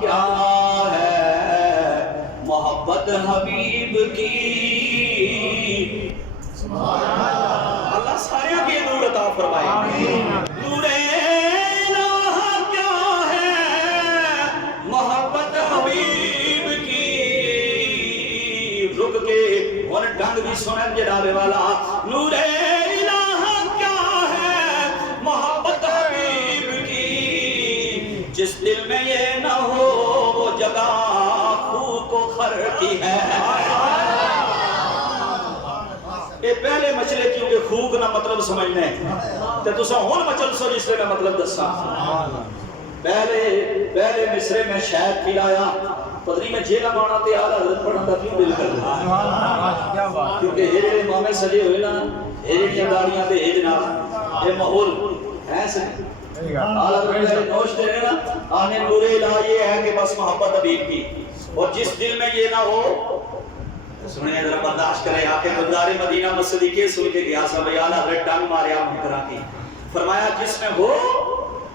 کیا ہے محبت حبیب کی. اللہ سارے کے نور عطا فرمائے. نور الہ کیا ہے محبت حبیب کی. رک کے اور ڈنگ بھی سنن جناب والا. نور الہ کیا ہے محبت حبیب کی. جس دل میں یہ نہ ہو وہ جگہ خوک و خر کی ہے. یہ پہلے مچلے کیونکہ خوک نہ مطلب سمجھنے تو تسا ہون مچل سو جس کا مطلب دسا. پہلے مصرے میں شہد پلایا پتری میں جیلا بانا تے آلہ حضرت پڑھنا تھا کیوں دل کر دیا. کیونکہ یہ جڑے امامے سجے ہوئے نا یہ جڑیاں گاڑیاں تے یہ جناب یہ ماحول ہے سے آلہ حضرت نوش دے رہے نا آنے نور الہ یہ ہے کہ بس محبت حبیب کی. اور جس دل میں یہ نہ ہو سنیں ذرا برداشت کریں. آکے بندار مدینہ مسجد کے سن کے گیا سا بھئی آلہ حضرت ڈنگ ماریا منکرہ کی. فرمایا جس میں ہو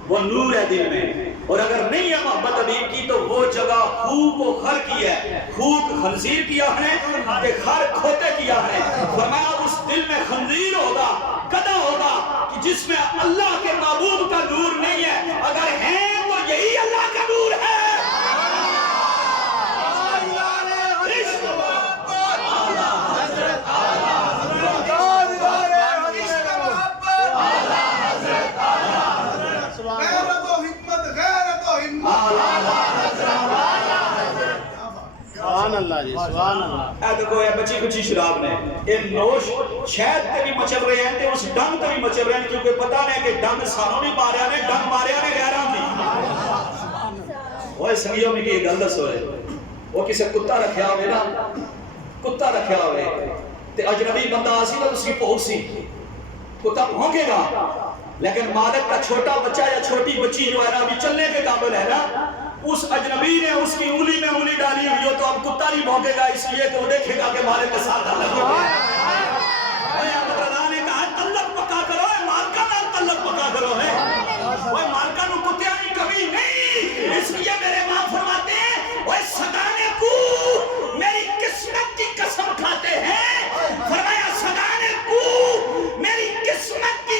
وہ نور ہے دل میں. اور اگر نہیں ہے محبت حبیب کی تو وہ جگہ خوک و خر کی ہے. خوک خنزیر کیا ہے کہ خر کھوتے کیا ہے. فرمایا اس دل میں خنزیر ہوگا گدھا ہوگا کہ جس میں اللہ کے معبود کا نور نہیں ہے. اگر ہے تو یہی اللہ کا نور ہے. سبحان اللہ جی سبحان اللہ. اے دیکھو یہ بچی کچھ شراب نے یہ نوش شہد تے بھی مچل رہے ہیں تے اس ڈنگ تے بھی مچل رہے ہیں کیونکہ پتہ نہیں کہ ڈنگ سانوں نہیں ماریا نے ڈنگ ماریا نے غیراں دی. وہ سنگیوں میں کہ یہ گل دس ہوئے وہ کسے کتا رکھیا ہوئے نا کتا رکھیا ہوئے تے اجنبی بندہ آسی نا اس کی پہنچ سی کتا بھونکے گا لیکن مالک کا چھوٹا بچہ یا چھوٹی بچی جو ہے نا ابھی چلنے کے قابل ہے نا اس اجنبی نے اس کی انگلی میں انگلی ڈالی ہوئی ہو تو اب کتا نہیں بھونکے گا اس لیے کہ وہ دیکھے گا کہ مالک کے ساتھ